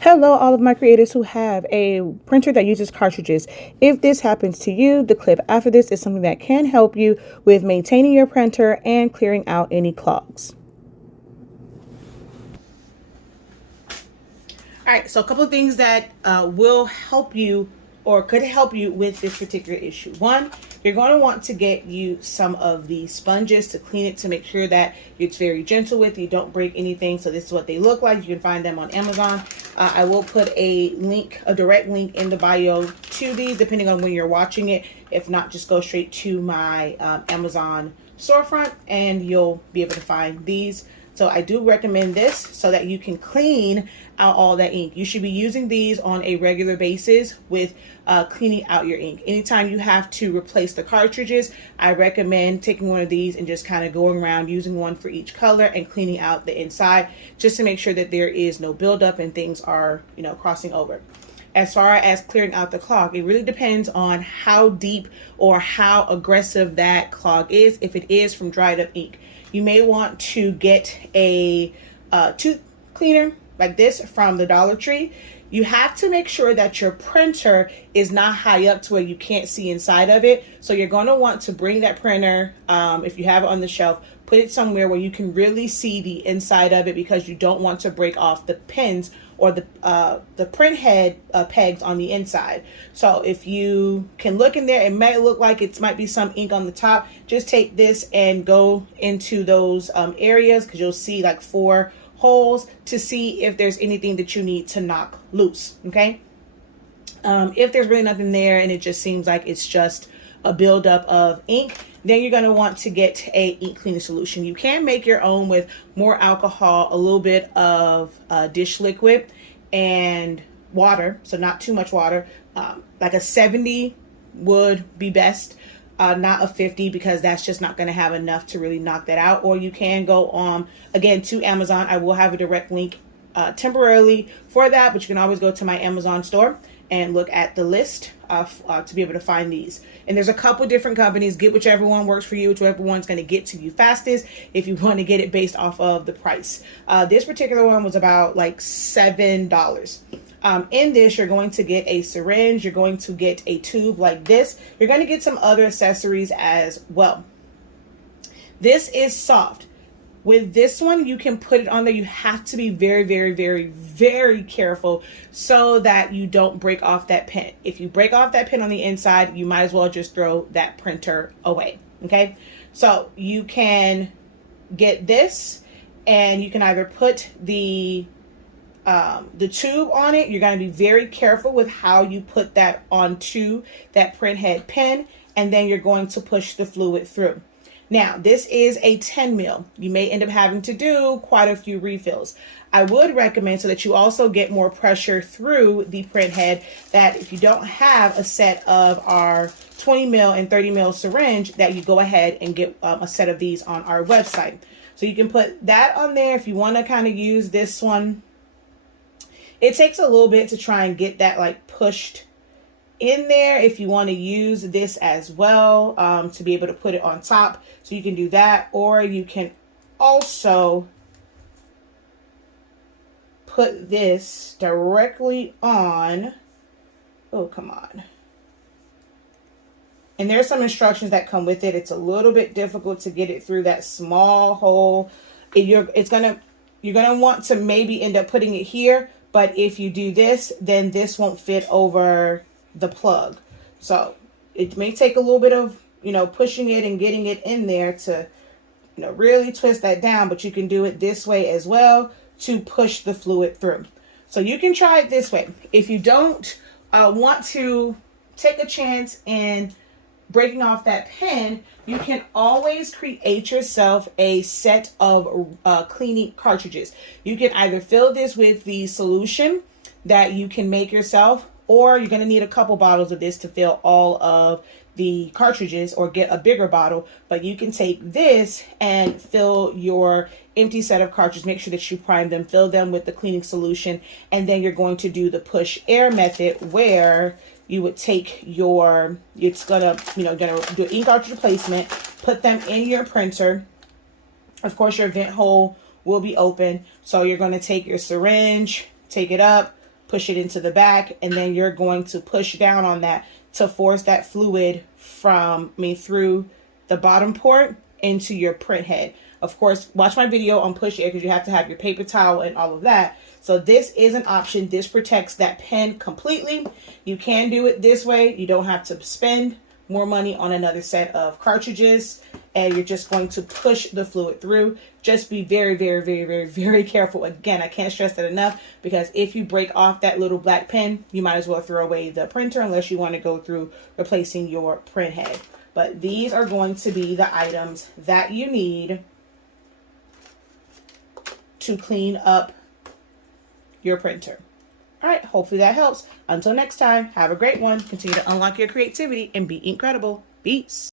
Hello, all of my creators who have a printer that uses cartridges. If this happens to you, the clip after this is something that can help you with maintaining your printer and clearing out any clogs. All right, so a couple of things that will help you or could help you with this particular issue. One, you're going to want to get you some of the sponges to clean it to make sure that it's very gentle with, you don't break anything. So this is what they look like. You can find them on Amazon. I will put a link, a direct link in the bio to these, depending on when you're watching it. If not, just go straight to my Amazon storefront and you'll be able to find these. So I do recommend this so that you can clean out all that ink. You should be using these on a regular basis with cleaning out your ink. Anytime you have to replace the cartridges, I recommend taking one of these and just kind of going around using one for each color and cleaning out the inside just to make sure that there is no buildup and things are, crossing over. As far as clearing out the clog, it really depends on how deep or how aggressive that clog is. If it is from dried up ink, you may want to get a tooth cleaner like this from the Dollar Tree. You have to make sure that your printer is not high up to where you can't see inside of it. So you're going to want to bring that printer, if you have it on the shelf, put it somewhere where you can really see the inside of it, because you don't want to break off the pins or the print head pegs on the inside. So if you can look in there, it might look like it might be some ink on the top. Just take this and go into those areas, because you'll see like 4 holes, to see if there's anything that you need to knock loose. Okay. If there's really nothing there and it just seems like it's just a buildup of ink, then you're going to want to get a ink cleaning solution. You can make your own with more alcohol, a little bit of dish liquid, and water. So not too much water. Like a 70 would be best. Not a 50, because that's just not going to have enough to really knock that out. Or you can go on, again, to Amazon. I will have a direct link temporarily for that, but you can always go to my Amazon store and look at the list to be able to find these. And there's a couple different companies. Get whichever one works for you, whichever one's going to get to you fastest if you want to get it based off of the price. This particular one was about like $7. In this, you're going to get a syringe, you're going to get a tube like this, you're going to get some other accessories as well. This is soft. With this one, you can put it on there. You have to be very, very, very, very careful so that you don't break off that pin. If you break off that pin on the inside, you might as well just throw that printer away. Okay, so you can get this, and you can either put the tube on it. You're going to be very careful with how you put that onto that print head pin, and then you're going to push the fluid through. Now, this is a 10 mil. You may end up having to do quite a few refills. I would recommend, so that you also get more pressure through the print head, that if you don't have a set of our 20 mil and 30 mil syringe, that you go ahead and get a set of these on our website. So you can put that on there if you want to kind of use this one. It takes a little bit to try and get that like pushed in there. If you want to use this as well, to be able to put it on top, so you can do that. Or you can also put this directly on. Oh, come on. And there's some instructions that come with it. It's a little bit difficult to get it through that small hole. You're gonna want to maybe end up putting it here, but if you do this, then this won't fit over the plug. So it may take a little bit of, pushing it and getting it in there to, really twist that down, but you can do it this way as well to push the fluid through. So you can try it this way. If you don't want to take a chance in breaking off that pen, you can always create yourself a set of cleaning cartridges. You can either fill this with the solution that you can make yourself, or you're going to need a couple bottles of this to fill all of the cartridges, or get a bigger bottle. But you can take this and fill your empty set of cartridges. Make sure that you prime them, fill them with the cleaning solution, and then you're going to do the push air method, where you would take it's gonna do an ink cartridge replacement, put them in your printer. Of course, your vent hole will be open. So you're going to take your syringe, take it up, push it into the back, and then you're going to push down on that to force that fluid through the bottom port into your print head. Of course, watch my video on push air because you have to have your paper towel and all of that. So this is an option. This protects that pen completely. You can do it this way. You don't have to spend more money on another set of cartridges, and you're just going to push the fluid through. Just be very, very, very, very, very careful. Again, I can't stress that enough, because if you break off that little black pen, you might as well throw away the printer unless you want to go through replacing your print head. But these are going to be the items that you need to clean up your printer. All right, hopefully that helps. Until next time, have a great one. Continue to unlock your creativity and be incredible. Peace.